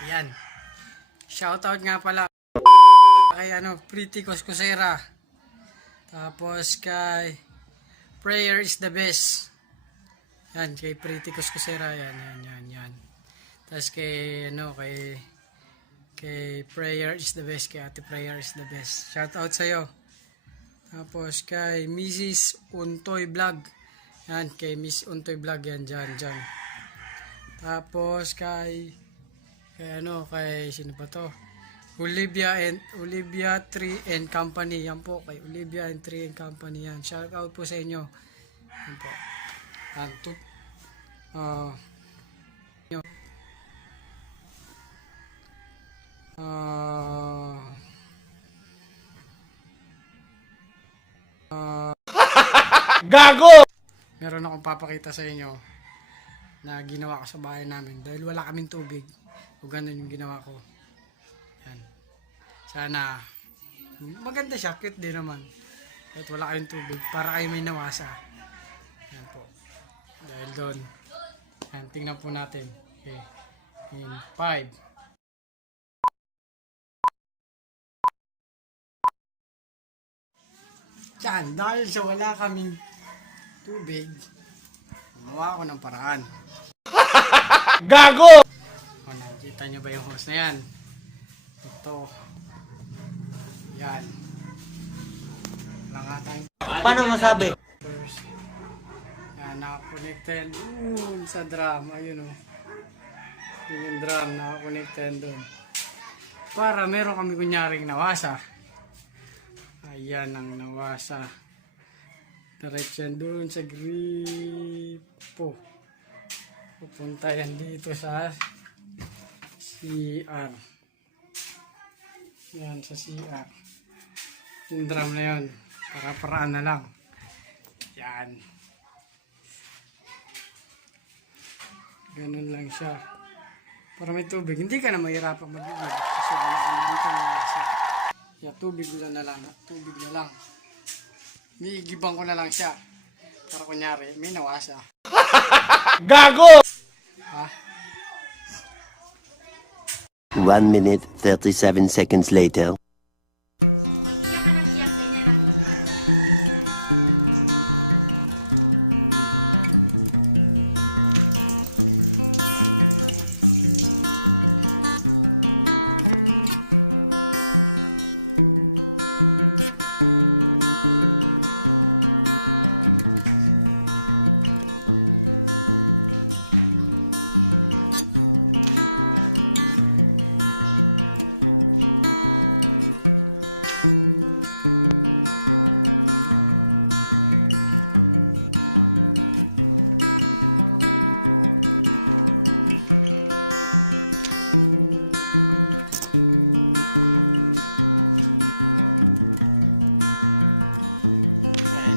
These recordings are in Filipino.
Ayan. Shoutout nga pala kay Pretty Coscosera. Tapos kay Prayer is the best. Yan, kay Pretty Coscosera. Yan. Tapos kay kay Prayer is the best. Kay Ate Prayer is the best. Shoutout sa'yo. Tapos kay Mrs. Untoy Vlog. Yan, kay Miss Untoy Vlog yan, dyan. Tapos kay sino pa to? Olivia 3 and Company. Yan po, kay Olivia and 3 and Company yan. Shout out po sa inyo. Yan po. Gago! Meron akong papakita sa inyo na ginawa ko sa bahay namin dahil wala kaming tubig. O ganun yung ginawa ko. Yan. Sana maganda siya, cute din naman. Kahit wala kayong tubig para kayo may nawasa. Yan po. Dahil doon. Yan, tingnan po natin. Okay. In 5. Yan, dahil sa wala kaming tubig, gumawa ako ng paraan. Gago! O, nakikita nyo ba yung hose na yan? Ito. Yan. Wala nga tayong Paano masabi? first. Yan, nakakonected doon sa drum. Ayun o. Yun yung drum, nakakonected doon. Para meron kami kunyaring nawasa. Ayan ang nawasa. Diretso yan doon sa gripo. Pupunta yan dito sa CR. Yan sa CR. Yung drum na yun. Para-paraan na lang. Yan. Ganun lang siya. Para may tubig. Hindi ka na mahirapan mag-ibig. Kasi wala ka na dito nawasa. Yeah, tubig na lang. Tubig na lang. Iigibang ko na lang siya. Para kunyari, may nawasa. Gago! Ha? 1 minute, 37 seconds later.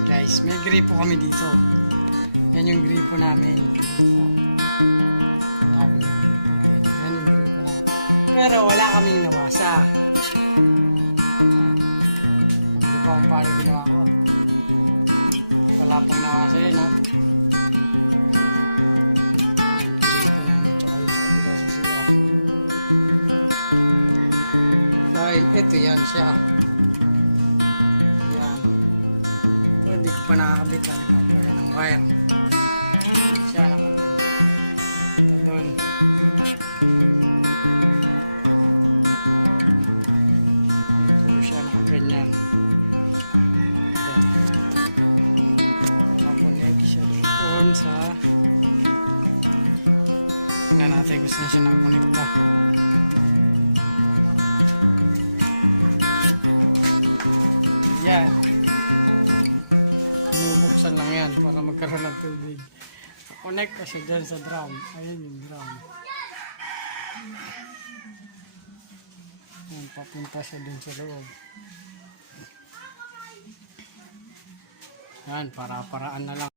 Guys, may gripo kami dito. Yan yung gripo namin. Yan yung gripo namin. Pero wala kaming nawasa. Ano ba kung paano ginawa ko? Wala pang nawasa yun, no? Yung gripo namin, tsaka yung sa kabila sa siya. Dahil ito yan siya. Hindi ko pa nakakabit. Nagpaplaya ng wire. Hindi siya nakakabit. Ito doon. Ito siya nakaganyan. Nakakonect siya doon sa tingnan natin kung saan siya nakakonekta. Yan. Binubuksan lang yan para magkaroon ng tubig. Connect kasi dyan sa drum. Ayun yung drum. Yan, papunta siya dun sa loob. Yan, para-paraan na lang.